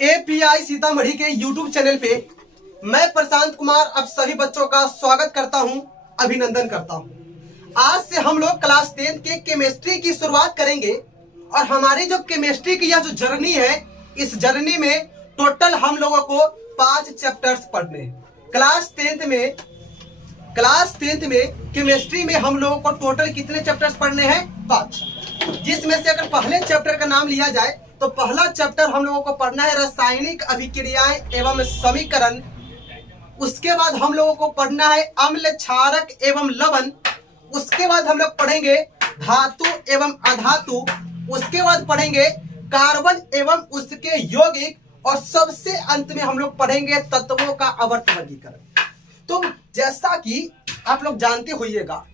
API Sitamarhi के YouTube channel पे मैं प्रशांत कुमार अब सभी बच्चों का स्वागत करता हूं, अभिनंदन करता हूं। आज से हम लोग क्लास 10 के केमिस्ट्री की शुरुआत करेंगे और हमारी जो केमिस्ट्री की यह जो जर्नी है, इस जर्नी में टोटल हम लोगों को 5 चैप्टर्स पढ़ने हैं। क्लास 10th में केमिस्ट्री में हम लोगों को टोटल कितने चैप्टर्स पढ़ने हैं? 5। जिसमें से अगर पहले चैप्टर का नाम लिया जाए तो पहला चैप्टर हम लोगों को पढ़ना है रासायनिक अभिक्रियाएं एवं समीकरण। उसके बाद हम लोगों को पढ़ना है अम्ल, क्षारक एवं लवण। उसके बाद हम लोग पढ़ेंगे धातु एवं अधातु। उसके बाद पढ़ेंगे कार्बन एवं उसके यौगिक और सबसे अंत में हम लोग पढ़ेंगे तत्वों का आवर्त वर्गीकरण। तो जैसा कि आप लोग जानते होइएगा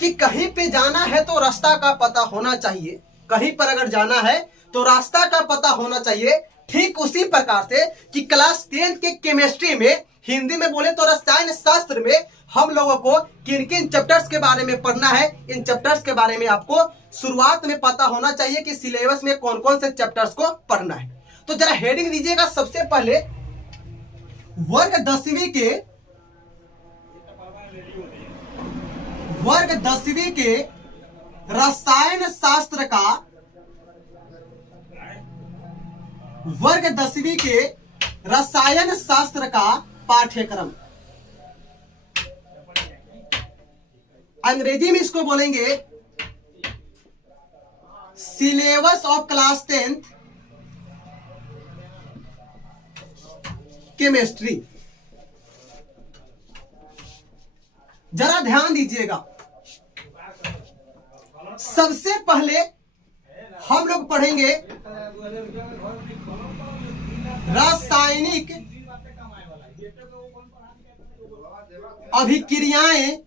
कि कहीं पे जाना है तो रास्ता का पता होना चाहिए। कहीं पर अगर जाना है तो रास्ता का पता होना चाहिए। ठीक उसी प्रकार से कि क्लास 10 के केमिस्ट्री में, हिंदी में बोले तो रसायन शास्त्र में, हम लोगों को किन किन चैप्टर्स के बारे में पढ़ना है, इन चैप्टर्स के बारे में आपको शुरुआत में पता होना चाहिए कि सिलेबस में कौन कौन से चैप्टर्स को पढ़ना है। तो जरा हेडिंग दीजिएगा। सबसे पहले वर्ग 10वीं के रसायन शास्त्र का, वर्ग 10वीं के रसायन शास्त्र का पाठ्यक्रम, अंग्रेजी में इसको बोलेंगे syllabus of class 10th chemistry. जरा ध्यान दीजिएगा। सबसे पहले हम लोग पढ़ेंगे रासायनिक अभिक्रियाएं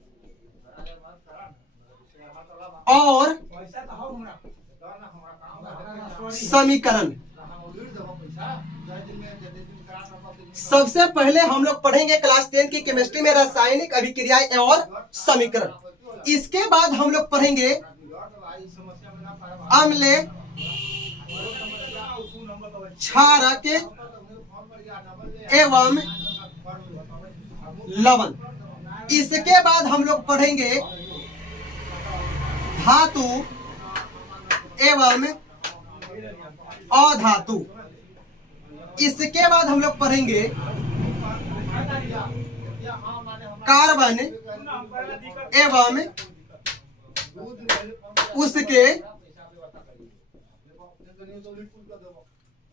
और समीकरण। सबसे पहले हम लोग पढ़ेंगे क्लास 10 की केमिस्ट्री में रासायनिक अभिक्रियाएं और समीकरण। इसके बाद हम लोग पढ़ेंगे अम्ल, क्षारक एवं लवण। इसके बाद हम लोग पढ़ेंगे धातु एवं अधातु। इसके बाद हम लोग पढ़ेंगे कार्बन एवं उसके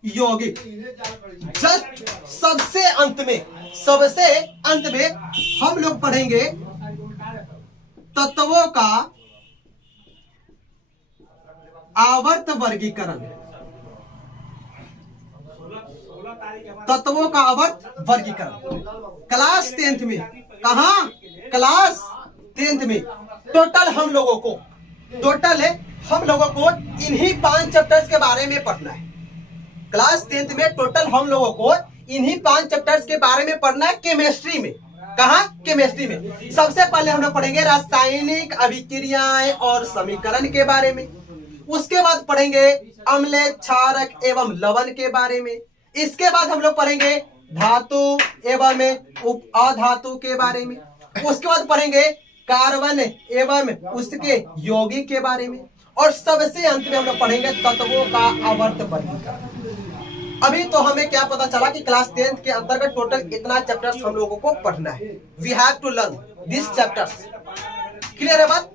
यौगिक। जस्ट सबसे अंत में हम लोग पढ़ेंगे तत्वों का आवर्त वर्गीकरण। तत्वों का आवर्त वर्गीकरण क्लास 10th में। कहा? क्लास 10th में टोटल हम लोगों को इन्हीं 5 चैप्टर्स के बारे में पढ़ना है। क्लास 10th में टोटल हम लोगों को इन्हीं 5 चैप्टर्स के बारे में पढ़ना है केमिस्ट्री में। कहा? केमिस्ट्री में। सबसे पहले हम लोग पढ़ेंगे रासायनिक अभिक्रियाएं और समीकरण के बारे में। उसके बाद पढ़ेंगे अम्ल, क्षारक एवं लवण के बारे में। इसके बाद हम लोग पढ़ेंगे धातु एवं अधातु के बारे में। उसके बाद पढ़ेंगे कार्बन एवं उसके यौगिक के बारे में। और सबसे अंत में हम लोग पढ़ेंगे तत्वों का आवर्त वर्गीकरण। अभी तो हमें क्या पता चला कि क्लास 10th के अंतर्गत टोटल इतना चैप्टर्स हम लोगों को पढ़ना है। We have to learn this chapters. Clear है बात?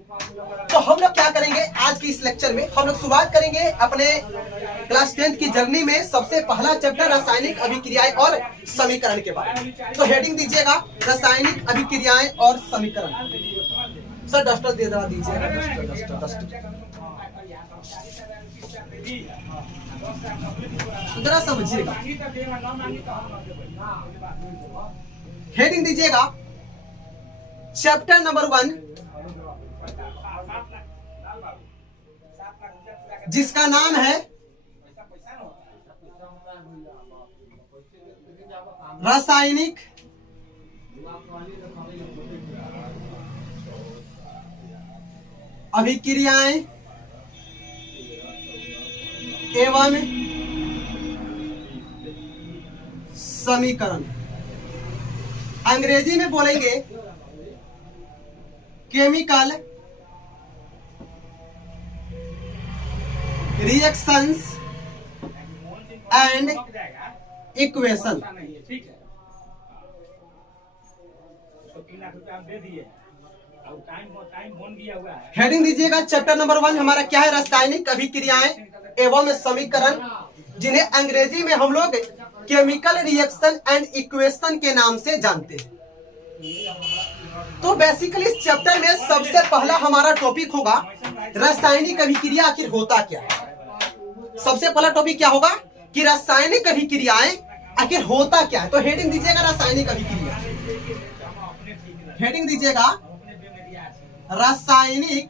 तो हम लोग क्या करेंगे आज की इस लेक्चर में? हम लोग शुरुआत करेंगे अपने क्लास 10th की जर्नी में। सबसे पहला चैप्टर रासायनिक अभिक्रियाएं और समीकरण के बारे में। तो हेडिंग दीजिएगा रासायनिक अभिक्रियाएं और समीकरण। सर डस्टर दे दीजिएगा। डस्टर जरा समझिएगा। हेडिंग दीजिएगा चैप्टर नंबर 1, जिसका नाम है रासायनिक अभिक्रियाएं एवं समीकरण, अंग्रेजी में बोलेंगे chemical reactions and equation. Heading दीजिएगा चैप्टर नंबर 1 हमारा क्या है, रासायनिक अभिक्रियाएं एवं समीकरण, जिन्हें अंग्रेजी में हम लोग केमिकल रिएक्शन एंड इक्वेशन के नाम से जानते हैं। तो बेसिकली इस चैप्टर में सबसे पहला हमारा टॉपिक होगा रासायनिक अभिक्रिया आखिर होता क्या है। सबसे पहला टॉपिक क्या होगा कि रासायनिक अभिक्रियाएं आखिर होता क्या है। तो हेडिंग दीजिएगा रासायनिक अभिक्रिया, हेडिंग दीजिएगा रासायनिक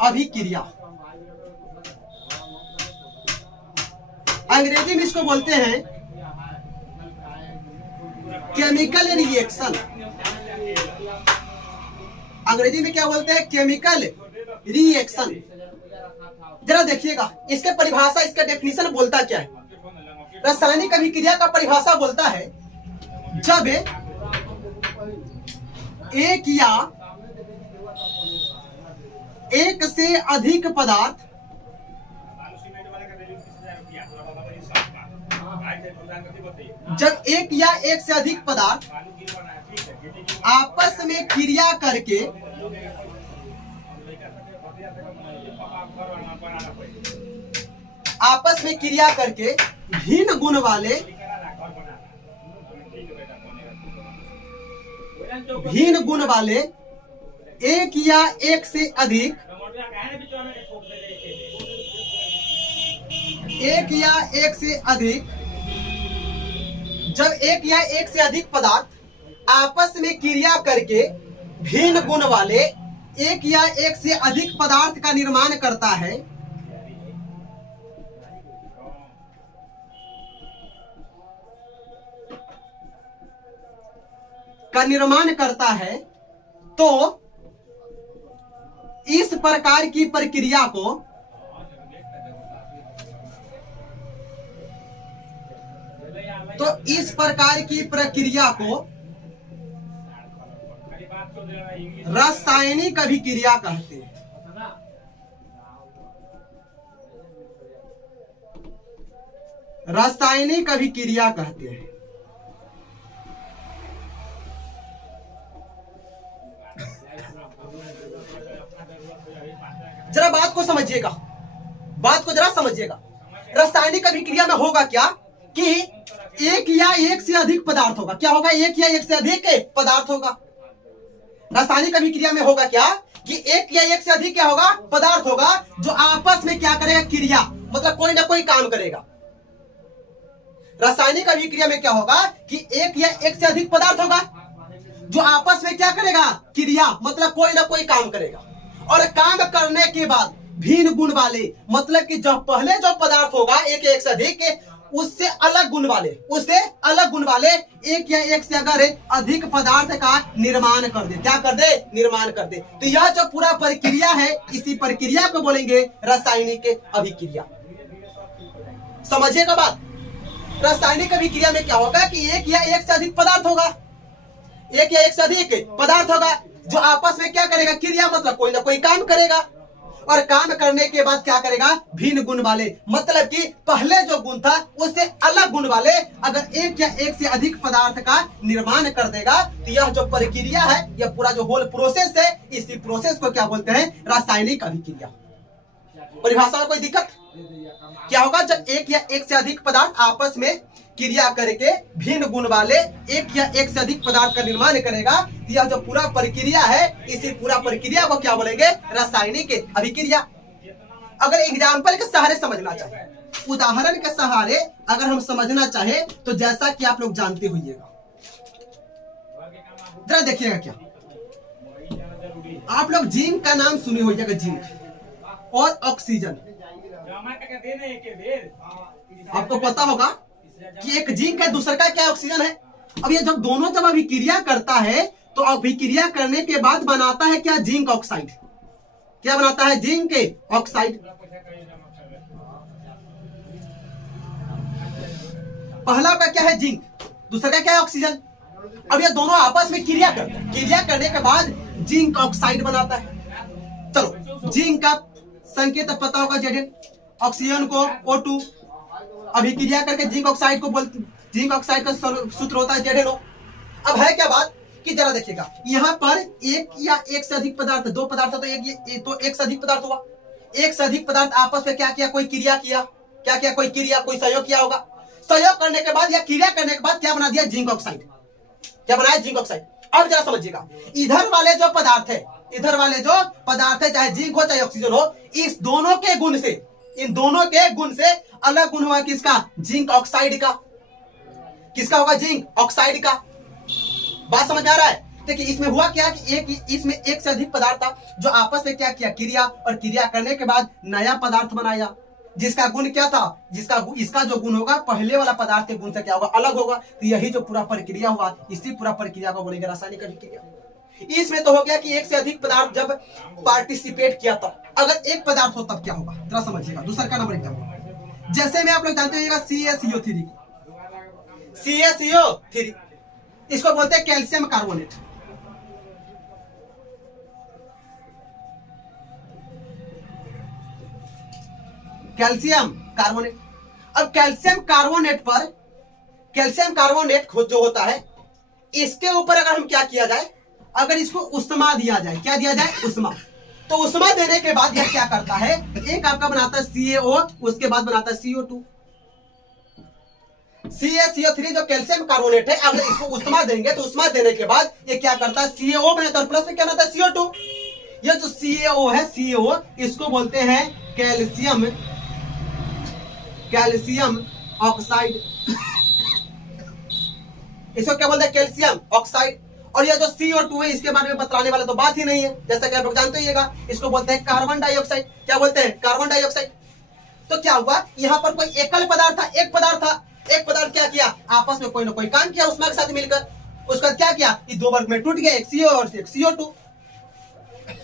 अभिक्रिया। अंग्रेजी में इसको बोलते हैं केमिकल रिएक्शन। अंग्रेजी में क्या बोलते हैं, केमिकल रिएक्शन। जरा देखिएगा इसके परिभाषा, इसका डेफिनेशन बोलता क्या है। रासायनिक अभिक्रिया का परिभाषा बोलता है जब एक या एक से अधिक पदार्थ आपस में क्रिया करके भिन्न गुण वाले एक या एक से अधिक पदार्थ आपस में क्रिया करके भिन्न गुण वाले एक या एक से अधिक पदार्थ का निर्माण करता है, तो इस प्रकार की प्रक्रिया को रासायनिक अभिक्रिया कहते हैं। रासायनिक अभिक्रिया कहते हैं। जरा बात को समझिएगा, बात को जरा समझिएगा। रासायनिक अभिक्रिया में होगा क्या कि एक या एक से अधिक पदार्थ होगा। क्या होगा, एक या एक से अधिक पदार्थ होगा। रासायनिक अभिक्रिया में होगा क्या कि एक या एक से अधिक क्या होगा, पदार्थ होगा जो आपस में क्या करेगा, क्रिया, मतलब कोई ना कोई काम करेगा। रासायनिक अभिक्रिया में क्या होगा कि एक या एक से अधिक पदार्थ होगा जो आपस में क्या करेगा, क्रिया, मतलब कोई ना कोई काम करेगा। और काम करने के बाद भिन्न गुण वाले, मतलब कि जो पहले जो पदार्थ होगा एक या एक से अधिक, उससे अलग गुण वाले एक या एक से अगर अधिक पदार्थ का निर्माण कर दे। क्या कर दे, निर्माण कर दे। तो यह जो पूरा प्रक्रिया है, इसी प्रक्रिया को बोलेंगे रासायनिक अभिक्रिया। समझिएगा बात। रासायनिक अभिक्रिया में क्या होगा कि एक या एक से अधिक पदार्थ होगा, एक या एक से अधिक पदार्थ होगा जो आपस में क्या करेगा, क्रिया, मतलब कोई ना कोई काम करेगा। और काम करने के बाद क्या करेगा, भिन्न गुण वाले, मतलब कि पहले जो गुण था उससे अलग गुण वाले अगर एक या एक से अधिक पदार्थ का निर्माण कर देगा, तो यह जो प्रक्रिया है, यह पूरा जो होल प्रोसेस है, इसी प्रोसेस को क्या बोलते हैं, रासायनिक अभिक्रिया। परिभाषा में कोई दिक्कत? क्या होगा, जब एक या एक से अधिक पदार्थ आपस में क्रिया करके भिन्न गुण वाले एक या एक से अधिक पदार्थ का निर्माण करेगा, यह जो पूरा प्रक्रिया है, इसी पूरा प्रक्रिया को क्या बोलेंगे, रासायनिक अभिक्रिया। अगर एग्जाम्पल के सहारे समझना चाहे, उदाहरण के सहारे अगर हम समझना चाहे, तो जैसा कि आप लोग जानते होइएगा, जरा देखिएगा, क्या आप लोग जिंक का नाम सुने होइएगा, जिंक और ऑक्सीजन। आपको पता होगा कि एक जिंक है, दूसरा का क्या ऑक्सीजन है। अब ये जब दोनों जब अभिक्रिया करता है, तो अभिक्रिया करने के बाद बनाता है क्या, जिंक ऑक्साइड। क्या बनाता है, जिंक ऑक्साइड। पहला का क्या है जिंक, दूसरा का क्या है ऑक्सीजन। अब ये दोनों आपस में क्रिया करते हैं, क्रिया करने के बाद जिंक ऑक्साइड बनाता है। चलो जिंक का संकेत पता होगा Zn, ऑक्सीजन को O2, अभिक्रिया करके जिंक ऑक्साइड को बोलते, जिंक ऑक्साइड का सूत्र होता है ZnO। अब है क्या बात कि जरा देखिएगा, यहाँ पर एक या एक से अधिक पदार्थ, दो पदार्थ तो एक से अधिक पदार्थ हुआ, एक से अधिक पदार्थ आपस में क्या किया, कोई क्रिया किया, क्या किया, कोई क्रिया, कोई सहयोग किया होगा। सहयोग करने के बाद या क्रिया करने के बाद क्या बना दिया, जिंक ऑक्साइड। क्या बनाया, जिंक ऑक्साइड। अब जरा समझिएगा, इधर वाले जो पदार्थ है, इधर वाले जो पदार्थ है, चाहे जिंक हो चाहे ऑक्सीजन हो, इस दोनों के गुण से, इन दोनों के गुण से अलग गुण होगा किसका, जिंक ऑक्साइड का। किसका होगा, जिंक ऑक्साइड का। बात समझ में आ रहा है। देखिए इसमें हुआ क्या कि इसमें एक से अधिक पदार्थ था जो आपस में क्या किया, क्रिया, और क्रिया करने के बाद नया पदार्थ बनाया जिसका गुण क्या था, इसका जो गुण होगा पहले वाला पदार्थ के गुण से क्या होगा, अलग होगा। तो यही जो पूरा प्रक्रिया हुआ, इसी पूरा प्रक्रिया को बोलेंगे रासायनिक अभिक्रिया। इसमें तो हो गया कि एक से अधिक पदार्थ जब पार्टिसिपेट किया था, अगर एक पदार्थ हो तब क्या होगा, जरा समझिएगा। दूसरा का नंबर क्या होगा, जैसे में आप लोग जानते होगा CaCO3, CaCO3 इसको बोलते हैं कैल्शियम कार्बोनेट। Calcium carbonate. अब कैल्शियम कार्बोनेट पर, कैल्शियम कार्बोनेट जो होता है, इसके ऊपर अगर हम क्या किया जाए, अगर इसको उष्मा दिया जाए, क्या दिया जाए, उष्मा, तो उष्मा देने के बाद यह क्या करता है, एक आपका बनाता है CaO, उसके बाद बनाता है CO2। CaCO3 जो कैल्शियम कार्बोनेट है, अगर इसको उष्मा देंगे तो उष्मा देने के बाद ये क्या करता है, CaO बनाता है, प्लस में क्या बनाता है, CO2। ये जो CaO है, CaO इसको बोलते हैं कैल्शियम ऑक्साइड। इसको क्या बोलते हैं, कैल्शियम ऑक्साइड। और ये जो CO2 है, इसके बारे में बतलाने वाला तो बात ही नहीं है, जैसा कि आप लोग जानते ही, इसको बोलते हैं कार्बन डाइऑक्साइड। क्या बोलते हैं, कार्बन डाइऑक्साइड। तो क्या हुआ, यहाँ पर कोई एकल पदार्थ था, एक पदार्थ क्या किया, आपस में कोई ना कोई काम किया उष्मा के साथ मिलकर, उसका क्या किया, ये दो वर्ग में टूट गया, एक CO और एक CO2।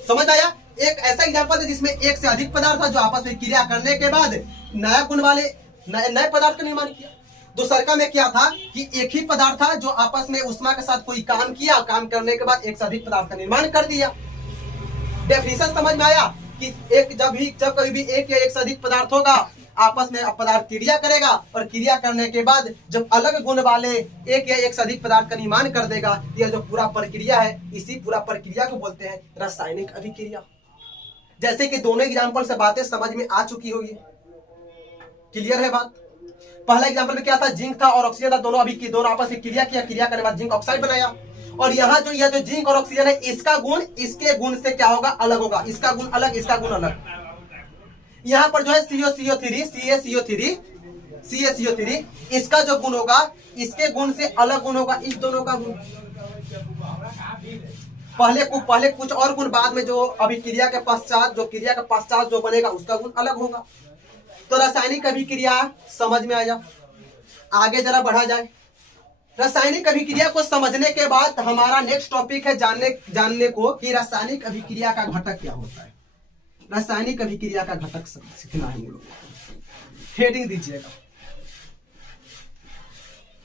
समझ आया। एक ऐसा एग्जांपल है जिसमें एक से अधिक पदार्थ था जो आपस में क्रिया करने के बाद नया गुण वाले नए पदार्थ का निर्माण किया। दूसरा में क्या था कि एक ही पदार्थ था जो आपस में उष्मा के साथ कोई काम किया, काम करने के बाद एक से अधिक पदार्थ का निर्माण कर दिया। डेफिनेशन समझ में आया कि जब कभी भी एक या एक से अधिक पदार्थ होगा, आपस में पदार्थ क्रिया करेगा, और क्रिया करने के बाद जब अलग गुण वाले एक या एक से अधिक पदार्थ का निर्माण कर देगा, यह जो पूरा प्रक्रिया है, इसी पूरा प्रक्रिया को बोलते हैं रासायनिक अभिक्रिया। जैसे कि दोनों एग्जांपल से बातें समझ में आ चुकी होगी, क्लियर है बात। पहला एग्जांपल में क्या था, जिंक था और ऑक्सीजन था, दोनों आपस में क्रिया किया, क्रिया करने के बाद जिंक ऑक्साइड बनाया। और यहाँ जो यह जो जिंक और ऑक्सीजन है, इसका गुण इसके गुण से क्या होगा, अलग होगा, इसका गुण अलग, इसका गुण अलग। यहाँ पर जो है CaCO3 इसका जो गुण होगा, इसके गुण से अलग गुण होगा, इस दोनों का गुण। पहले कुछ और गुण, बाद में जो अभिक्रिया के पश्चात जो बनेगा उसका गुण अलग होगा। तो रासायनिक अभिक्रिया समझ में आया। आगे जरा बढ़ा जाए। रासायनिक अभिक्रिया को समझने के बाद हमारा नेक्स्ट टॉपिक है जानने को कि रासायनिक अभिक्रिया का घटक क्या होता है। रासायनिक अभिक्रिया का घटक सीखना है हम लोग। हेडिंग दीजिएगा,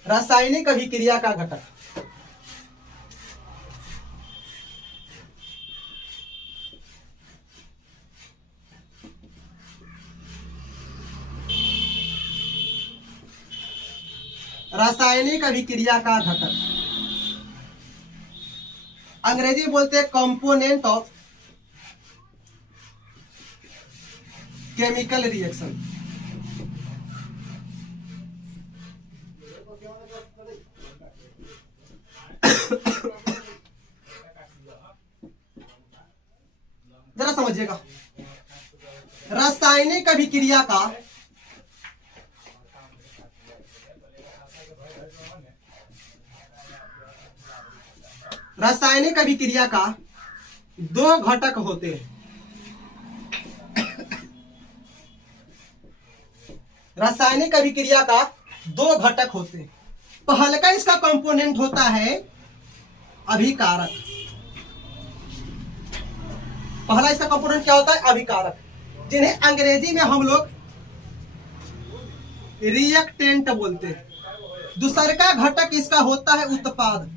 रासायनिक अभिक्रिया का घटक। रासायनिक अभिक्रिया का घटक अंग्रेजी बोलते हैं कंपोनेंट ऑफ केमिकल रिएक्शन। जरा समझिएगा, रासायनिक अभिक्रिया का दो घटक होते हैं। रासायनिक अभिक्रिया का दो घटक होते हैं। पहले का इसका कंपोनेंट होता है अभिकारक। पहला इसका कंपोनेंट क्या होता है, अभिकारक, जिन्हें अंग्रेजी में हम लोग रिएक्टेंट बोलते हैं। दूसरा घटक इसका होता है उत्पाद,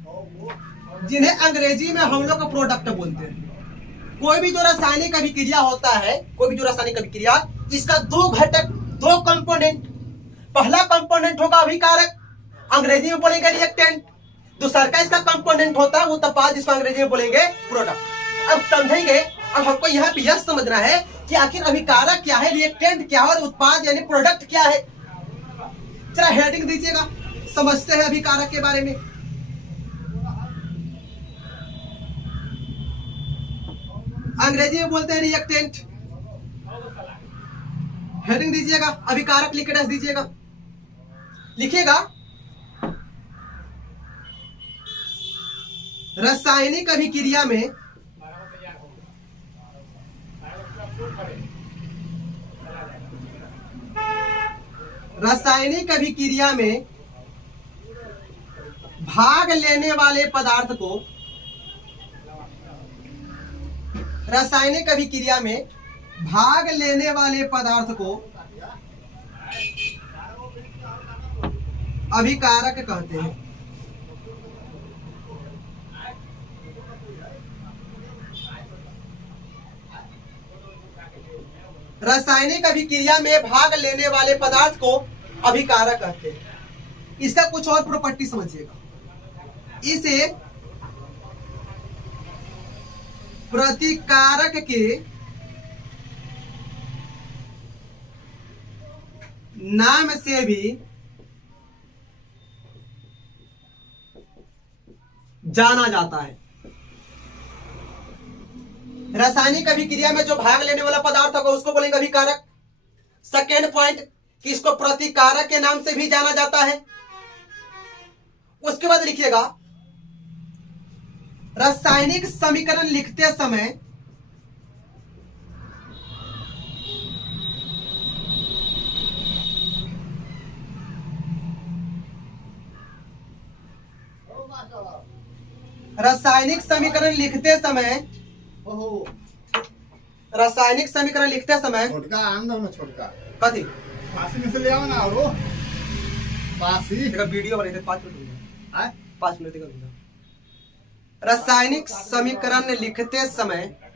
जिन्हें अंग्रेजी में हम लोग प्रोडक्ट बोलते हैं। कोई भी जो रासायनिक अभिक्रिया होता है, कोई भी जो रासायनिक अभिक्रिया, इसका दो घटक, दो कंपोनेंट। पहला कंपोनेंट होगा अभिकारक, अंग्रेजी में बोलेंगे रिएक्टेंट। दूसरा का इसका कंपोनेंट होता है उत्पाद, जिसको अंग्रेजी में बोलेंगे प्रोडक्ट। अब समझेंगे, अब हमको यहाँ पे यह समझना है कि आखिर अभिकारक क्या है, रिएक्टेंट क्या है और उत्पाद यानी प्रोडक्ट क्या है। जरा हेडिंग दीजिएगा, समझते हैं अभिकारक के बारे में। अंग्रेजी में बोलते हैं रिएक्टेंट। हेडिंग दीजिएगा, अभिकारक लिख के दीजिएगा, लिखिएगा रासायनिक अभिक्रिया में भाग लेने वाले पदार्थ को, रासायनिक अभिक्रिया में भाग लेने वाले पदार्थ को अभिकारक कहते हैं। रासायनिक अभिक्रिया में भाग लेने वाले पदार्थ को अभिकारक कहते हैं। इसका कुछ और प्रॉपर्टी समझिएगा। इसे प्रतिकारक के नाम से भी जाना जाता है। रासायनिक अभिक्रिया में जो भाग लेने वाला पदार्थ होगा उसको बोलेंगे अभिकारक। सेकेंड पॉइंट कि इसको प्रतिकारक के नाम से भी जाना जाता है। उसके बाद लिखिएगा, रासायनिक समीकरण लिखते समय रासायनिक समीकरण लिखते समय छोटका आंदो ना छोटका कथी पासी में से ले आओ ना और पासी देखा वीडियो बने थे 5 मिनट है 5 मिनट का। रासायनिक समीकरण लिखते समय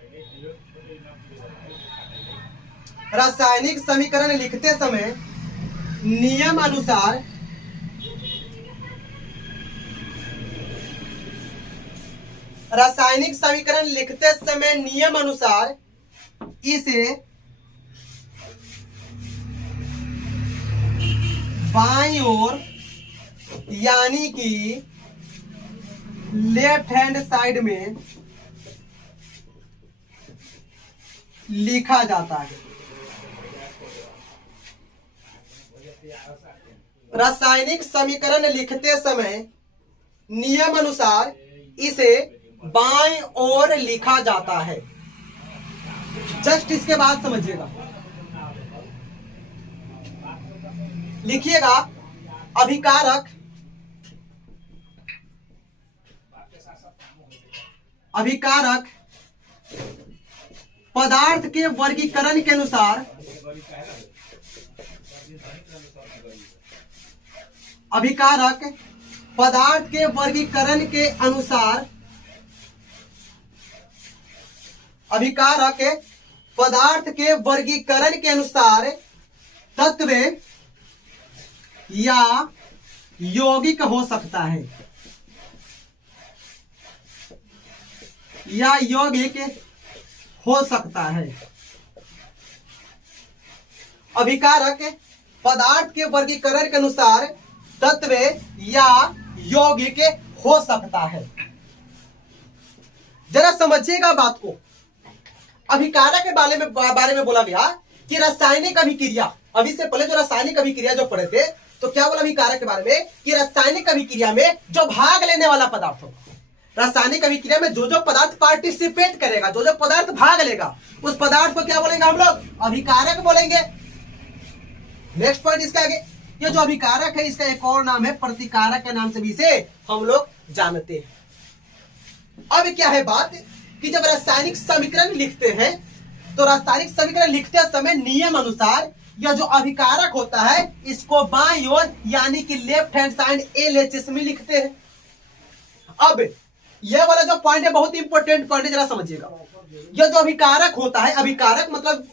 नियम अनुसार रासायनिक समीकरण लिखते समय नियम अनुसार इसे बाईं ओर यानी कि लेफ्ट हैंड साइड में लिखा जाता है। रासायनिक समीकरण लिखते समय नियम अनुसार इसे बाईं ओर लिखा जाता है। जस्ट इसके बाद समझिएगा, लिखिएगा अभिकारक पदार्थ के वर्गीकरण के अनुसार तत्व या यौगिक हो सकता है, अभिकारक पदार्थ के वर्गीकरण के अनुसार तत्व या यौगिक हो सकता है। जरा समझिएगा बात को। अभिकारक के बारे में बोला गया कि रासायनिक अभिक्रिया, अभी से पहले जो रासायनिक अभिक्रिया जो पढ़े थे तो क्या बोला अभिकारक के बारे में कि रासायनिक अभिक्रिया में जो भाग लेने वाला पदार्थ होगा, रासायनिक अभिक्रिया में जो पदार्थ पार्टिसिपेट करेगा, जो पदार्थ भाग लेगा, उस पदार्थ को क्या बोलेंगे हम लोग? अभिकारक बोलेंगे। नेक्स्ट पॉइंट इसके आगे, ये जो अभिकारक है इसका एक और नाम है प्रतिकारक के नाम से भी इसे हम लोग जानते हैं। अब क्या है बात कि जब रासायनिक समीकरण लिखते हैं तो रासायनिक समीकरण लिखते समय नियम अनुसार यह जो अभिकारक होता है इसको बाईं ओर यानी कि लेफ्ट हैंड साइड LHS में लिखते हैं। अब यह वाला जो पॉइंट है बहुत इंपॉर्टेंट पॉइंट है, जरा समझिएगा। यह जो अभिकारक होता है, अभिकारक मतलब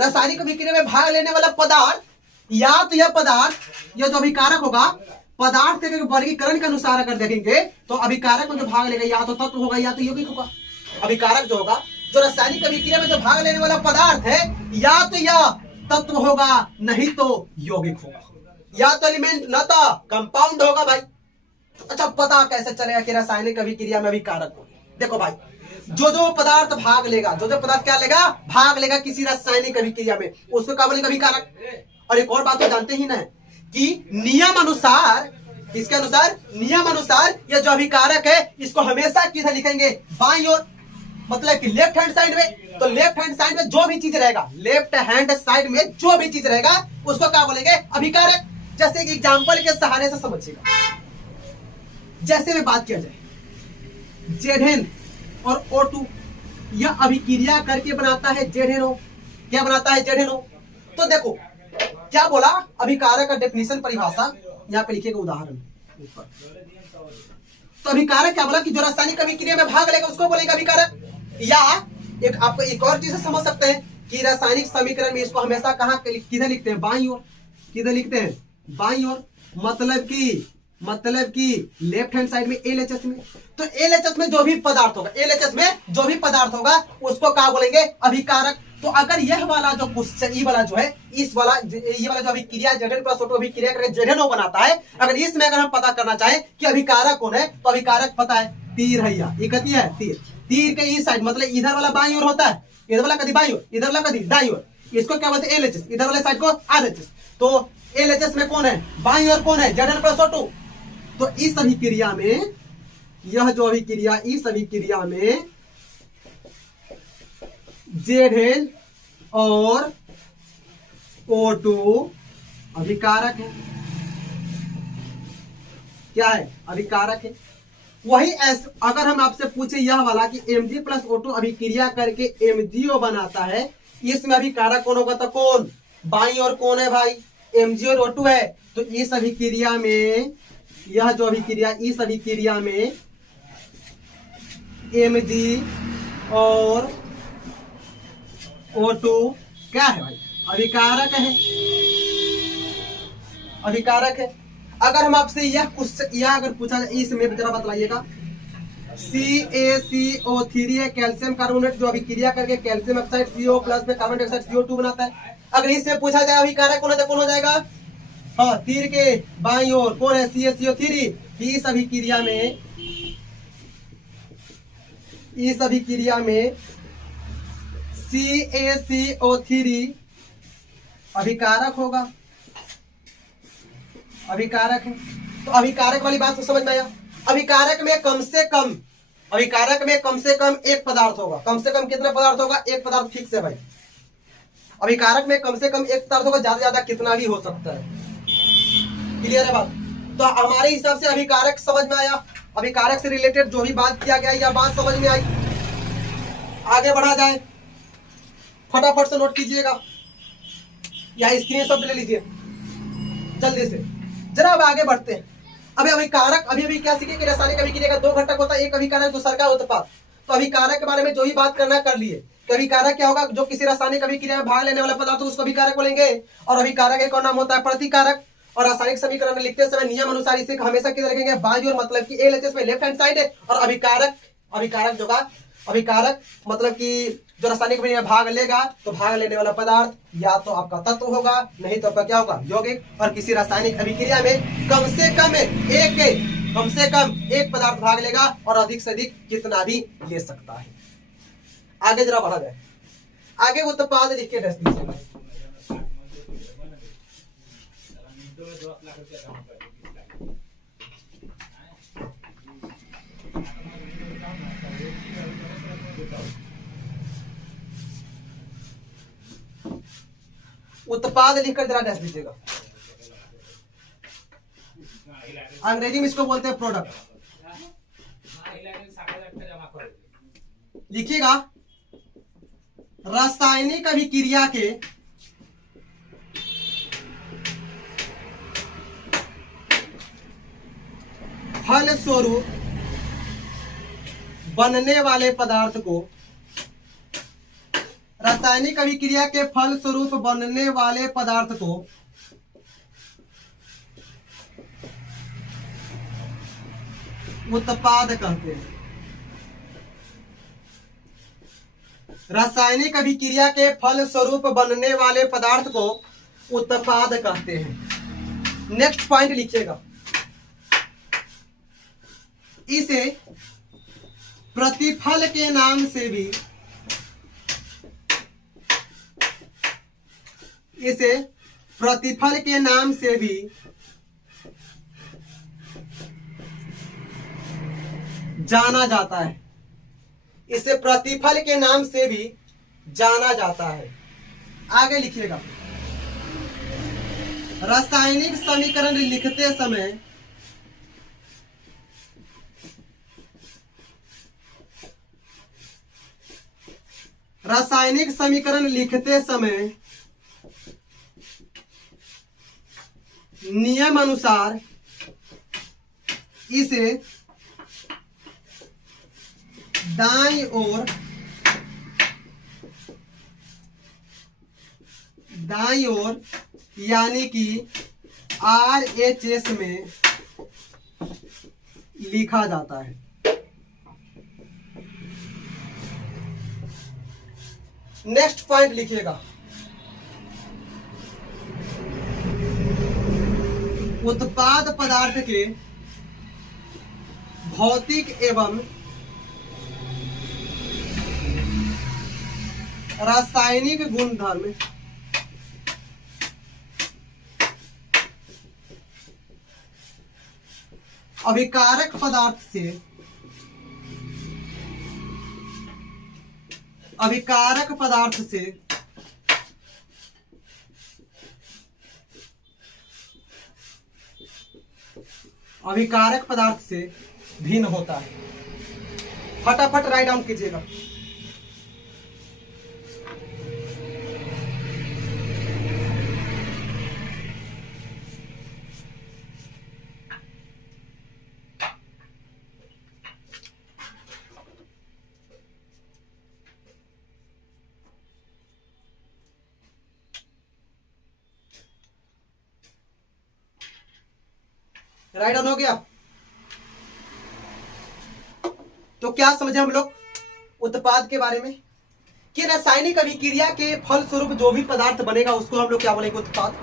रासायनिक अभिक्रिया में भाग लेने वाला पदार्थ, या तो यह पदार्थ, यह जो अभिकारक होगा पदार्थ के वर्गीकरण के अनुसार अगर देखेंगे तो अभिकारक में जो भाग लेगा या तो तत्व होगा या तो यौगिक होगा। अभिकारक जो होगा, जो रासायनिक अभिक्रिया में जो भाग लेने वाला पदार्थ है, या तो यह तत्व होगा नहीं तो यौगिक होगा, या तो एलिमेंट न तो कंपाउंड होगा भाई। अच्छा, पता कैसे चलेगा कि रासायनिक अभिक्रिया में अभिकारक हो? देखो भाई, जो पदार्थ भाग लेगा, जो पदार्थ क्या लेगा, भाग लेगा किसी रासायनिक अभिक्रिया में, उसको क्या बोलेंगे, अभिकारक। और एक और बात तो जानते ही ना कि नियम अनुसार, किसके अनुसार, नियम अनुसार यह जो अभिकारक है इसको हमेशा किधर लिखेंगे, बाईं ओर, मतलब कि लेफ्ट हैंड साइड में। तो लेफ्ट हैंड साइड में जो भी चीज रहेगा, लेफ्ट हैंड साइड में जो भी चीज रहेगा उसको क्या बोलेंगे, अभिकारक। जैसे कि एग्जांपल के सहारे से समझिएगा, जैसे में बात किया जाए ZN और O2, यह अभिक्रिया करके बनाता है ZNO। क्या बनाता है, ZNO। तो देखो क्या बोला, अभिकारक का डेफिनेशन, परिभाषा यहाँ पे लिखिएगा, उदाहरण ऊपर। तो अभिकारक क्या बोला कि जो रासायनिक अभिक्रिया में भाग लेगा उसको बोलेगा अभिकारक। या एक आपको एक और चीज समझ सकते हैं कि रासायनिक समीकरण में इसको हमेशा कहाँ किधर लिखते हैं, बाईं ओर। किधर लिखते हैं, बाईं ओर, मतलब कि लेफ्ट हैंड साइड में LHS में। तो LHS में जो भी पदार्थ होगा, LHS में जो भी पदार्थ होगा उसको क्या बोलेंगे, अभिकारक। तो अगर यह वाला जो क्वेश्चन, ये वाला जो है, ये वाला जो अभिक्रिया ZN प्लस O2 अभिक्रिया करके ZNO बनाता है, अगर इसमें अगर हम पता करना चाहें कि अभिकारक कौन है, तो अभिकारक पता है, तीर है, ये कहती है तीर। तीर के इस साइड मतलब इधर वाला बाईं ओर होता है, इधर वाला कभी बाईं ओर, इधर वाला कभी दाईं ओर, इसको क्या बोलते हैं, LHS। इधर वाले साइड को RHS। तो LHS में कौन है, बाईं ओर कौन है, ZN प्लस O2। तो इस अभिक्रिया में, यह जो अभिक्रिया, इस अभिक्रिया में ZN और O2 अभिकारक है। क्या है, अभिकारक है। वही अगर हम आपसे पूछे यह वाला कि Mg प्लस O2 अभिक्रिया करके MgO बनाता है, इसमें अभिकारक कौन होगा, तो कौन, बाईं ओर कौन है भाई, Mg और O2 है। तो इस अभिक्रिया में, यह जो अभिक्रिया, इस अभिक्रिया में Mg और O2 क्या है भाई, अभिकारक है, अभिकारक है। अगर हम आपसे यह अगर पूछा जाए, इसमें जरा बतलाइएगा, CaCO3 है, कैल्शियम कार्बोनेट, जो अभिक्रिया करके कैल्शियम ऑक्साइड CO प्लस में कार्बन डाइऑक्साइड CO2 बनाता है। अगर इसमें पूछा जाए अभिकारक कौन हो जाएगा, हाँ, तीर के बाईं ओर कौन है, CaCO3। इस अभिक्रिया में CaCO3 अभिकारक होगा, अभिकारक है। तो अभिकारक वाली बात तो समझ में आया। अभिकारक में कम से कम एक पदार्थ होगा। कम से कम कितना पदार्थ होगा, एक पदार्थ फिक्स है भाई। अभिकारक में कम से कम एक पदार्थ होगा, ज्यादा कितना भी हो सकता है। क्लियर है बात। तो हमारे हिसाब से अभिकारक समझ में आया। अभिकारक से रिलेटेड जो भी बात किया गया, यह बात समझ में आई। आगे बढ़ा जाए, फटाफट से नोट कीजिएगा या स्क्रीनशॉट ले लीजिए जल्दी से। जरा अब आगे बढ़ते हैं। अभी अभिकारक, अभी क्या सीखे कि रासायनिक अभिक्रिया का दो घटक होता है, एक अभिकारक दूसरा का उत्पाद। तो अभिकारक के बारे में जो ही बात करना कर लिए। कि अभिकारक क्या होगा, जो किसी रासायनिक अभिक्रिया में भाग लेने वाला पदार्थ उसको अभिकारक बोलेंगे। और अभिकारक एक और नाम होता है प्रतिकारक। और रासायनिक समीकरण में लिखते समय नियम अनुसार इसे हमेशा किधर रखेंगे, बाईं ओर, मतलब कि LHS में लेफ्ट हैंड साइड है। और अभिकारक जो का, अभिकारक मतलब कि जो रासायनिक में भाग लेगा, तो भाग लेने वाला पदार्थ या तो आपका तत्व होगा, नहीं तो आपका क्या होगा, यौगिक। और किसी रासायनिक अभिक्रिया में कम से कम एक पदार्थ भाग लेगा और अधिक से अधिक कितना भी ले सकता है। आगे जरा बढ़ा जाए। आगे उत्पाद लिख के उत्पाद लिखकर जरा डैश दीजिएगा। अंग्रेजी में इसको बोलते हैं प्रोडक्ट। लिखिएगा, रासायनिक अभिक्रिया के फल स्वरूप बनने वाले पदार्थ को, रासायनिक अभिक्रिया के फल स्वरूप बनने वाले पदार्थ को उत्पाद कहते हैं। रासायनिक अभिक्रिया के फल स्वरूप बनने वाले पदार्थ को उत्पाद कहते हैं। नेक्स्ट पॉइंट लिखिएगा, इसे प्रतिफल के नाम से भी, इसे प्रतिफल के नाम से भी जाना जाता है। इसे प्रतिफल के नाम से भी जाना जाता है। आगे लिखिएगा, रासायनिक समीकरण लिखते समय रासायनिक समीकरण लिखते समय नियम अनुसार इसे दाईं ओर यानी कि RHS में लिखा जाता है। नेक्स्ट पॉइंट लिखिएगा, उत्पाद पदार्थ के भौतिक एवं रासायनिक गुणधर्म अभिकारक पदार्थ से अभिकारक पदार्थ से भिन्न होता है। फटाफट राइट डाउन कीजिएगा। राइट डाउन हो गया? तो क्या समझे हम लोग उत्पाद के बारे में कि रासायनिक अभिक्रिया के फल स्वरूप जो भी पदार्थ बनेगा उसको हम लोग क्या बोलेंगे? उत्पाद।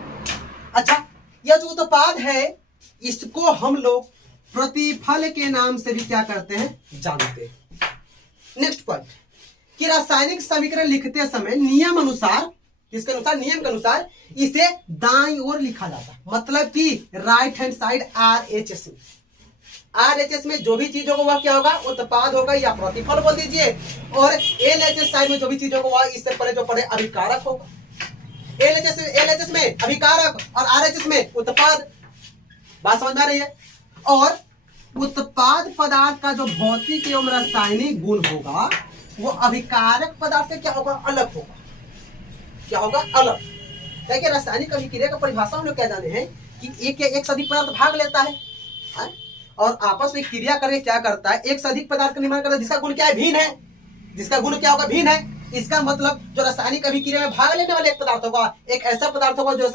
अच्छा, यह जो उत्पाद है इसको हम लोग प्रतिफल के नाम से भी क्या करते हैं? जानते हैं। नेक्स्ट पॉइंट कि रासायनिक समीकरण लिखते समय नियम अनुसार, किसके अनुसार? नियम के अनुसार इसे दाईं ओर लिखा जाता है। मतलब कि राइट हैंड साइड RHS में, RHS में जो भी चीज होगा वह क्या होगा? उत्पाद होगा या प्रतिफल बोल दीजिए। और LHS साइड में जो भी चीज होगा वह इससे पहले जो पड़े अभिकारक होगा। LHS में अभिकारक और RHS में उत्पाद। बात समझ में आ रही है? और उत्पाद पदार्थ का जो भौतिक एवं रासायनिक गुण होगा वो अभिकारक पदार्थ से क्या होगा? अलग होगा। क्या होगा? अलग। देखिए रासायनिक अभिक्रिया का परिभाषा हम लोग क्या जाने हैं कि एक से अधिक पदार्थ भाग लेता है और आपस में क्रिया करके क्या करता है? एक से अधिक पदार्थ का निर्माण करता है जिसका गुण क्या है? भिन्न है। जिसका गुण क्या होगा? भिन्न है। इसका मतलब जो रासायनिक अभिक्रिया में भाग लेने वाले एक पदार्थ होगा, एक ऐसा पदार्थ होगा जो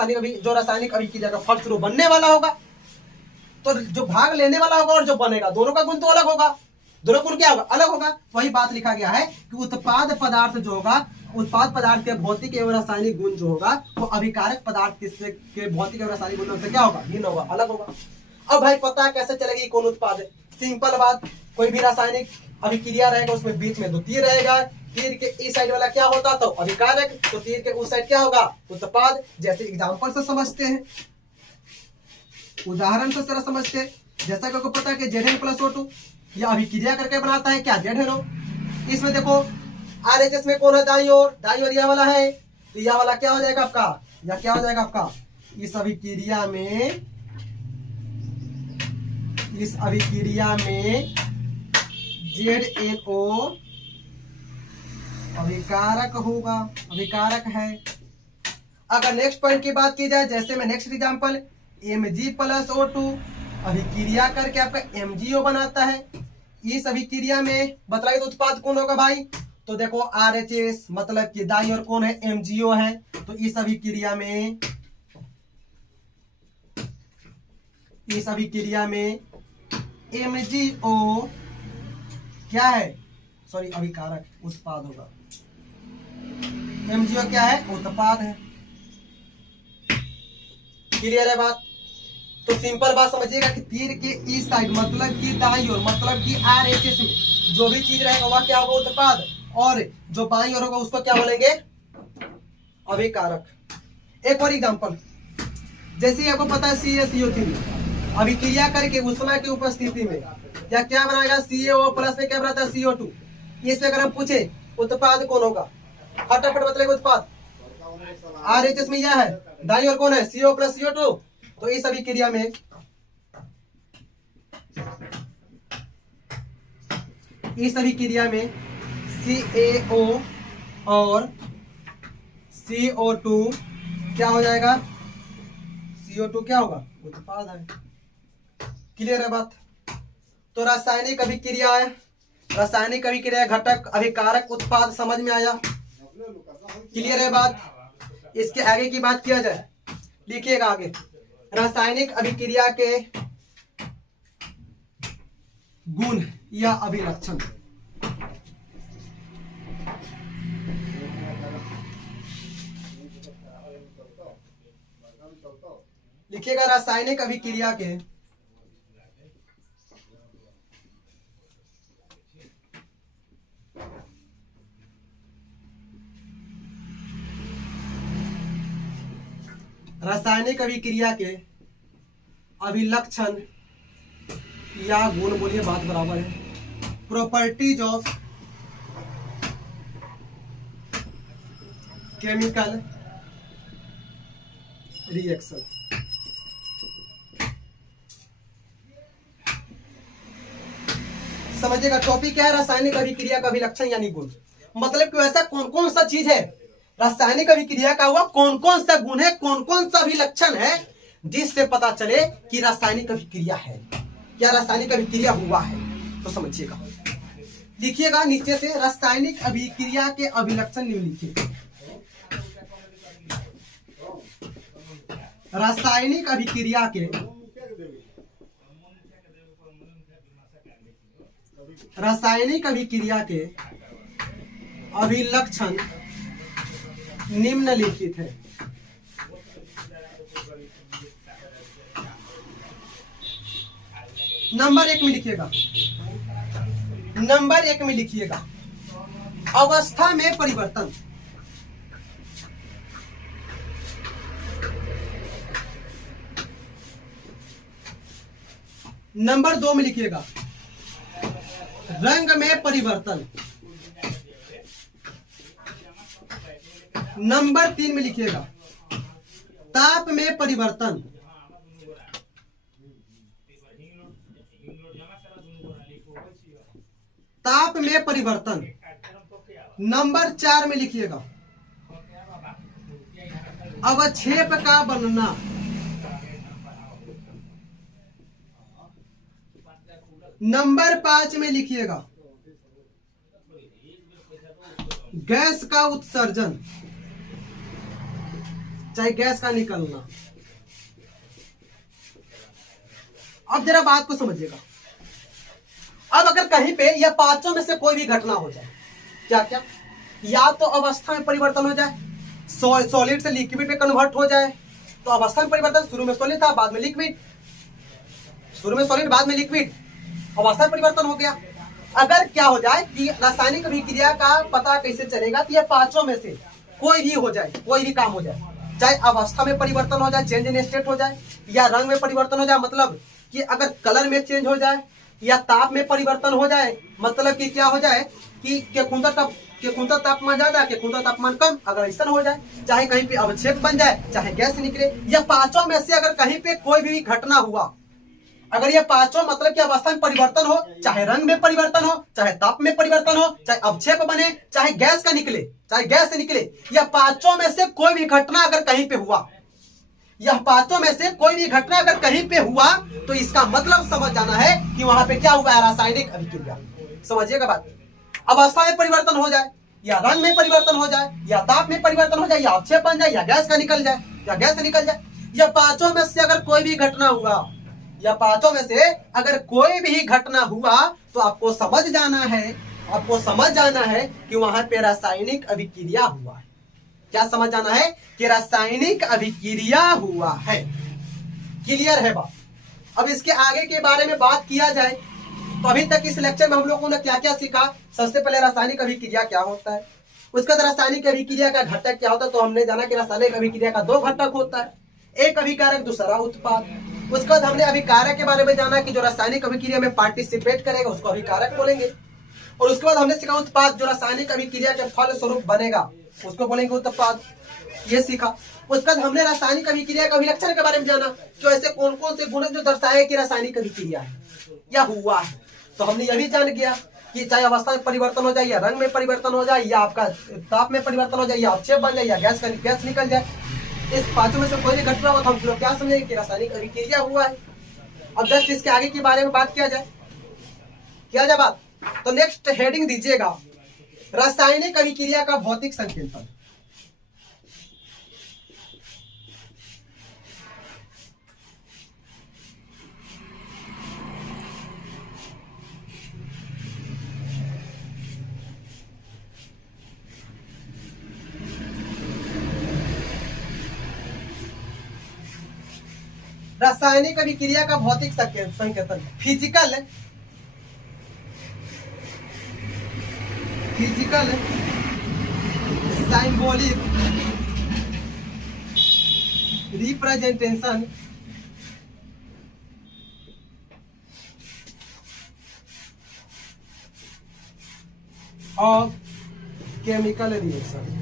रासायनिक अभिक्रिया का फलस्वरूप बनने वाला होगा। तो जो भाग लेने वाला होगा और जो बनेगा दोनों का गुण तो अलग होगा। दोनों गुण क्या होगा? अलग होगा। वही बात लिखा गया है कि उत्पाद पदार्थ जो होगा, उत्पाद पदार्थ के भौतिक एवं रासायनिक गुण जो होगा वो अभिकारक पदार्थ के भौतिक एवं रासायनिक गुणों से क्या होगा? भिन्न होगा, अलग होगा। अब भाई पता कैसे चलेगी कौन उत्पाद है? सिंपल बात, कोई भी रासायनिक अभिक्रिया रहेगा उसमें बीच में द्वितीय रहेगा। तीर के इस साइड वाला क्या होता? तो अभिकारक, तो तीर के उस साइड क्या होगा? उत्पाद। जैसे एग्जाम्पल से समझते हैं, उदाहरण से जरा समझते हैं। जैसा कि आपको पता है कि ZN+O2 यह अभिक्रिया करके बनाता है क्या? ZNO। इसमें देखो RHS में कौन है? दाईं ओर यह वाला है, तो यह वाला क्या हो जाएगा आपका? यह क्या हो जाएगा आपका? इस अभिक्रिया में ZNO अभिकारक होगा, अभिकारक है। अगर नेक्स्ट पॉइंट की बात की जाए, जैसे में नेक्स्ट एग्जांपल Mg+O2 अभिक्रिया करके आपका MgO बनाता है। इस अभिक्रिया में बतलाइए तो उत्पाद कौन होगा भाई? तो देखो RHS मतलब कि दाईं ओर कौन है? MgO है। तो इस अभिक्रिया में MgO क्या है? सॉरी अभिकारक उत्पाद होगा। MgO क्या है? उत्पाद है। क्लियर है बात? तो सिंपल बात समझिएगा कि तीर के इस साइड मतलब कि दाईं ओर मतलब कि RHS में जो भी चीज रहेगा वह क्या होगा? उत्पाद। और जो बाईं ओर होगा उसको क्या बोलेंगे? अभिकारक। एक और एग्जांपल, जैसे आपको पता है CaCO3 अभिक्रिया करके उष्मा की उपस्थिति में या क्या बनाएगा? CaO प्लस में क्या बनाता है? CO2। इसमें अगर हम पूछे उत्पाद कौन होगा, फटाफट बताइएगा उत्पाद। RHS में यह है, दाईं ओर कौन है? CO plus CO2। तो इस अभिक्रिया में CaO और CO2 क्या हो जाएगा? CO2 क्या होगा? उत्पाद है। क्लियर है बात? तो रासायनिक अभिक्रिया है, रासायनिक अभिक्रिया घटक अभिकारक उत्पाद समझ में आया? क्लियर है बात? इसके आगे की बात किया जाए, लिखिएगा आगे। रासायनिक अभिक्रिया के गुण या अभिलक्षण। लिखिएगा रासायनिक अभिक्रिया के अभिलक्षण या गुण, बोलिए बात बराबर है। Properties of chemical reaction. समझिएगा टॉपिक क्या है? रासायनिक अभिक्रिया का अभिलक्षण यानी गुण। मतलब कि ऐसा कौन कौन सा चीज है रासायनिक अभिक्रिया का हुआ, कौन कौन सा गुण है, कौन कौन सा अभिलक्षण है जिससे पता चले कि रासायनिक अभिक्रिया है या रासायनिक अभिक्रिया हुआ है। तो समझिएगा, लिखिएगा नीचे से रासायनिक अभिक्रिया के अभिलक्षण लिखिए। रासायनिक अभिक्रिया के अभिलक्षण निम्नलिखित है। नंबर 1 में लिखिएगा अवस्था में परिवर्तन। नंबर 2 में लिखिएगा रंग में परिवर्तन। नंबर 3 में लिखिएगा ताप में परिवर्तन। नंबर 4 में लिखिएगा अवक्षेप का बनना। नंबर 5 में लिखिएगा गैस का उत्सर्जन, चाहे गैस का निकलना। अब जरा बात को समझिएगा। अब अगर कहीं पे या पांचों में से कोई भी घटना हो जाए, क्या क्या, या तो अवस्था में परिवर्तन हो जाए, सॉलिड से लिक्विड में कन्वर्ट हो जाए। तो अवस्था में परिवर्तन, शुरू में सॉलिड था बाद में लिक्विड, शुरू में सॉलिड बाद में लिक्विड, अवस्था में परिवर्तन हो गया। अगर क्या हो जाए कि रासायनिक अभिक्रिया का पता कैसे चलेगा कि ये पांचों में से कोई भी हो जाए, कोई भी काम हो जाए, चाहे अवस्था में परिवर्तन हो जाए, चेंज इन स्टेट हो जाए, या रंग में परिवर्तन हो जाए, मतलब कि अगर कलर में चेंज हो जाए, या ताप में परिवर्तन हो जाए, मतलब कि क्या हो जाए कि केकुंतर तापमान ज्यादा, केकुंतर तापमान कम, अगर ऐसा हो जाए, चाहे कहीं पे अवक्षेप बन जाए, चाहे गैस निकले, या पांचों में से अगर कहीं पे कोई भी घटना हुआ, अगर ये पांचों मतलब कि अवस्था में परिवर्तन हो, चाहे रंग में परिवर्तन हो, चाहे ताप में परिवर्तन हो, चाहे अवक्षेप बने, चाहे गैस का निकले, चाहे गैस से निकले, या पांचों में से कोई भी घटना अगर कहीं पे हुआ, यह पांचों में से कोई भी घटना अगर कहीं पे हुआ, तो इसका मतलब समझ जाना है कि वहां पे क्या हुआ है, रासायनिक अभिक्रिया। समझिएगा बात। अवस्था में परिवर्तन हो जाए, या रंग में परिवर्तन हो जाए, या ताप में परिवर्तन हो जाए, या अवक्षेप बन जाए, या गैस का निकल जाए, या गैस से निकल जाए, या पांचों में से अगर कोई भी घटना हुआ, या पांचों में से अगर कोई भी घटना हुआ, तो आपको समझ जाना है, आपको समझ जाना है कि वहां पे रासायनिक अभिक्रिया हुआ है। क्या समझ जाना है कि रासायनिक अभिक्रिया हुआ है। क्लियर है बात। अब इसके आगे के बारे में बात किया जाए तो अभी तक इस लेक्चर में हम लोगों ने क्या क्या सीखा। सबसे पहले रासायनिक अभिक्रिया क्या होता है, उसके बाद रासायनिक अभिक्रिया का घटक क्या होता है। तो हमने जाना कि रासायनिक अभिक्रिया का दो घटक होता है, एक अभिकारक दूसरा उत्पाद। उसके बाद हमने अभिकारक के बारे में जाना कि जो रासायनिक अभिक्रिया में पार्टिसिपेट करेगा उसको अभिकारक बोलेंगे। और उसके बाद हमने सीखा उत्पाद, जो रासायनिक अभिक्रिया के फल स्वरूप बनेगा उसको बोलेंगे उत्पाद, ये सीखा। उसके बाद हमने रासायनिक अभिक्रिया का अभिलक्षण के बारे में जाना कि ऐसे कौन कौन से गुण जो दर्शाए कि रासायनिक अभिक्रिया है या हुआ है। तो हमने यह भी जान गया कि चाहे अवस्था में परिवर्तन हो जाए, या रंग में परिवर्तन हो जाए, या आपका ताप में परिवर्तन हो जाए, या अवक्षेप बन जाए, या गैस निकल जाए, इस पांचों में से कोई भी घटना हो तो हम लोग क्या समझेंगे कि रासायनिक अभिक्रिया हुआ है। अब जस्ट इसके आगे के बारे में बात किया जाए बात। तो नेक्स्ट हेडिंग दीजिएगा, रासायनिक अभिक्रिया का भौतिक संकेतन। रासायनिक अभिक्रिया का भौतिक संकेतन। Physical symbolic representation of chemical reaction.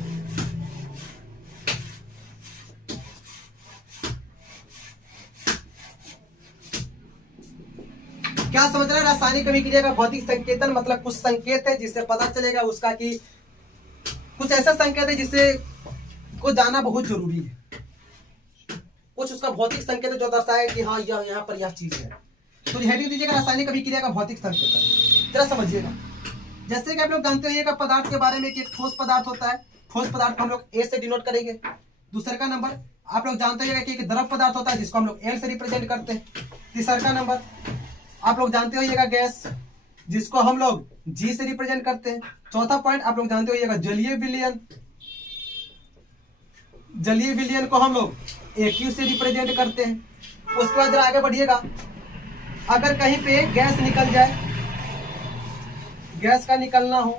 क्या समझ रहे हैं? रासायनिक अभिक्रिया का भौतिक संकेतन मतलब कुछ संकेत है जिससे पता चलेगा उसका कि कुछ ऐसा संकेत है जिसे को जाना बहुत जरूरी है। कुछ उसका भौतिक संकेत जो दर्शाए कि हाँ यहाँ पर यह चीज है। तो हेडिंग दीजिएगा रासायनिक अभिक्रिया का भौतिक संकेतन। जरा समझिएगा, जैसे कि आप लोग जानते हो पदार्थ के बारे में कि एक ठोस पदार्थ होता है। ठोस पदार्थ को हम लोग ए से डिनोट करेंगे। दूसरे का नंबर आप लोग जानते हो कि एक द्रव पदार्थ होता है जिसको हम लोग एल से रिप्रेजेंट करते हैं। तीसरा का नंबर आप लोग जानते होइएगा गैस, जिसको हम लोग जी से रिप्रेजेंट करते हैं। चौथा पॉइंट आप लोग जानते होइएगा जलीय विलयन। जलीय विलयन को हम लोग एक्यू से रिप्रेजेंट करते हैं। उसके बाद जरा आगे बढ़िएगा, अगर कहीं पे गैस निकल जाए, गैस का निकलना हो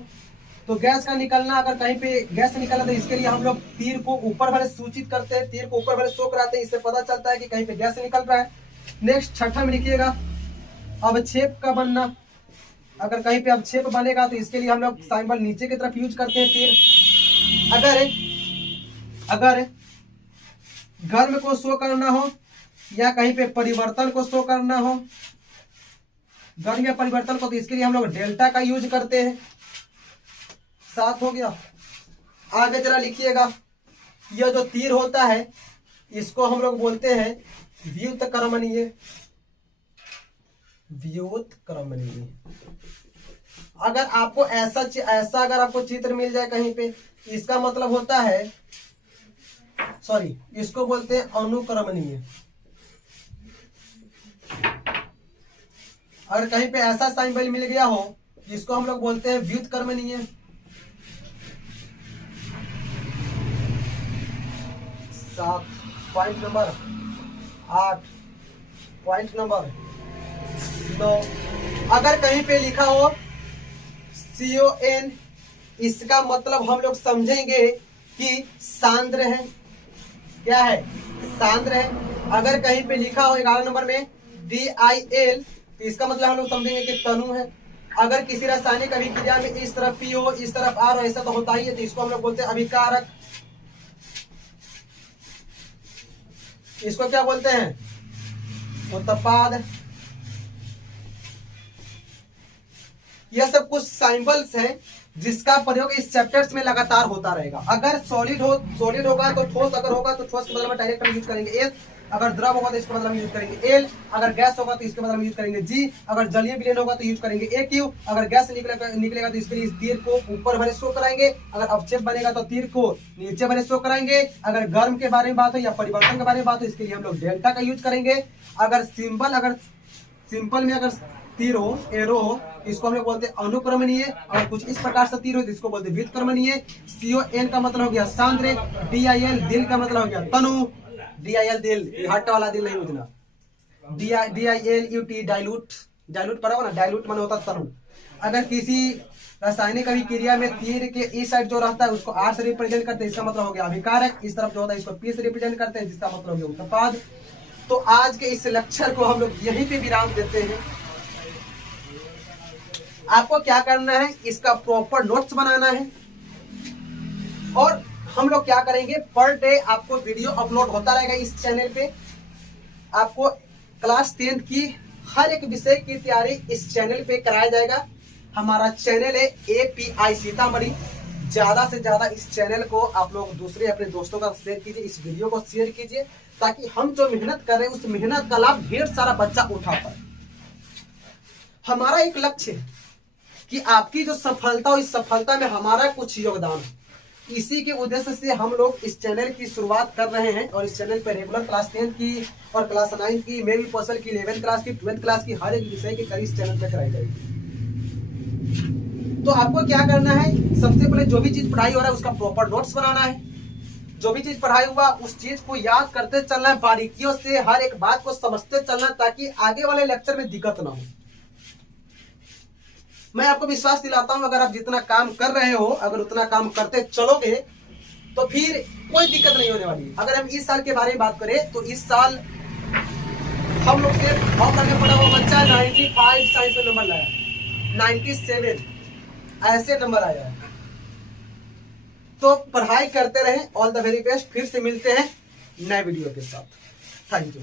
तो गैस का निकलना, अगर कहीं पे गैस निकलना तो इसके लिए हम लोग तीर को ऊपर वाले सूचित करते हैं, तीर को ऊपर वाले शो कराते हैं, इससे पता चलता है कि कहीं पे गैस निकल रहा है। नेक्स्ट छठा में लिखिएगा अवक्षेप का बनना। अगर कहीं पे अवक्षेप बनेगा तो इसके लिए हम लोग सिंबल नीचे की तरफ यूज करते हैं तीर। अगर गर्म को शो करना हो या कहीं पे परिवर्तन को शो करना हो, गर्म या परिवर्तन को, तो इसके लिए हम लोग डेल्टा का यूज करते हैं। 7 हो गया। आगे जरा लिखिएगा, यह जो तीर होता है इसको हम लोग बोलते हैं व्युत्क्रमणीय। व्युत्क्रमणीय। अगर आपको ऐसा अगर आपको चित्र मिल जाए कहीं पे, इसका मतलब होता है, सॉरी, इसको बोलते हैं अनुक्रमणीय। अगर कहीं पे ऐसा सिंबल मिल गया हो जिसको हम लोग बोलते हैं व्युत्क्रमणीय। 7 पॉइंट नंबर 8 पॉइंट नंबर 9, अगर कहीं पे लिखा हो CON, इसका मतलब हम लोग समझेंगे कि सांद्र है। क्या है? सांद्र है। अगर कहीं पे लिखा हो 11 नंबर में DIL, तो इसका मतलब हम लोग समझेंगे कि तनु है। अगर किसी रासायनिक अभिक्रिया में इस तरफ P हो, इस तरफ R हो, ऐसा तो होता ही है, तो इसको हम लोग बोलते हैं अभिकारक। इसको क्या बोलते हैं? उत्पाद। यह सब कुछ सिंबल्स हैं जिसका प्रयोग इस चैप्टर्स में लगातार होता रहेगा। अगर सॉलिड होगा तो ठोस, अगर होगा तो ठोस के बदले में डायरेक्ट हम यूज करेंगे एस, अगर द्रव होगा तो इसके बदले में यूज करेंगे एल, अगर गैस होगा तो इसके बदले में यूज करेंगे जी, अगर जलीय विलयन होगा तो यूज करेंगे ए क्यू, अगर गैस निकलेगा तो इसके लिए इस तीर को ऊपर भरे शो कराएंगे, अगर अवक्षेप बनेगा तो तीर को नीचे भरे शो कराएंगे, अगर गर्म के बारे में बात हो या परिवर्तन के बारे में बात हो इसके लिए हम लोग डेल्टा का यूज करेंगे, अगर सिंपल में अगर तीर हो, एरो हो, इसको हम लोग बोलते हैं अनुक्रमणीय, और कुछ इस प्रकार से तीर हो तो इसको बोलते हैं व्युत्क्रमणीय। CON का मतलब हो गया सांद्र, DIL दिल का मतलब हो गया तनु, DIL दिल, हट वाला दिल नहीं बुझना, DILUT डाइल्यूट, डाइल्यूट पढ़ा हो ना, डाइल्यूट माने होता तनु। अगर किसी रासायनिक अभिक्रिया में तीर के इस साइड जो रहता है उसको R से रिप्रेजेंट करते हैं, इसका मतलब हो गया अभिकारक, इस तरफ जो होता है इसको P से रिप्रेजेंट करते हैं, जिसका मतलब हो गया उत्पाद। तो आज के इस लेक्चर को हम लोग यहीं पे विराम देते हैं। आपको क्या करना है, इसका प्रॉपर नोट्स बनाना है, और हम लोग क्या करेंगे, पर डे आपको वीडियो अपलोड होता रहेगा इस चैनल पे। आपको क्लास 10 की हर एक विषय की तैयारी इस चैनल पे कराया जाएगा। हमारा चैनल है API सीतामढ़ी। ज्यादा से ज्यादा इस चैनल को आप लोग दूसरे अपने दोस्तों का शेयर कीजिए, इस वीडियो को शेयर कीजिए, ताकि हम जो मेहनत कर रहे हैं उस मेहनत का लाभ ढेर सारा बच्चा उठा पाए। हमारा एक लक्ष्य है कि आपकी जो सफलता हो, इस सफलता में हमारा कुछ योगदान है। इसी के उद्देश्य से हम लोग इस चैनल की शुरुआत कर रहे हैं, और इस चैनल पर रेगुलर क्लास 10 की और क्लास 9 की, मे भी पर्सल की, 11th क्लास की, 12th क्लास की, हर एक विषय की कड़ी इस चैनल पर कराई जाएगी। तो आपको क्या करना है, सबसे पहले जो भी चीज पढ़ाई हो रहा है उसका प्रॉपर नोट्स बनाना है। जो भी चीज पढ़ाई हुआ उस चीज को याद करते चलना है, बारीकियों से हर एक बात को समझते चलना, ताकि आगे वाले लेक्चर में दिक्कत ना हो। मैं आपको विश्वास दिलाता हूं, अगर आप जितना काम कर रहे हो, अगर उतना काम करते चलोगे तो फिर कोई दिक्कत नहीं होने वाली। अगर हम इस साल के बारे में बात करें तो इस साल हम लोग से भाव करने पड़ा हुआ बच्चा 95 साइंस में नंबर लाया, 97 ऐसे नंबर आया है। तो पढ़ाई करते रहें। All the very best. फिर से मिलते हैं नए वीडियो के साथ। Thank you.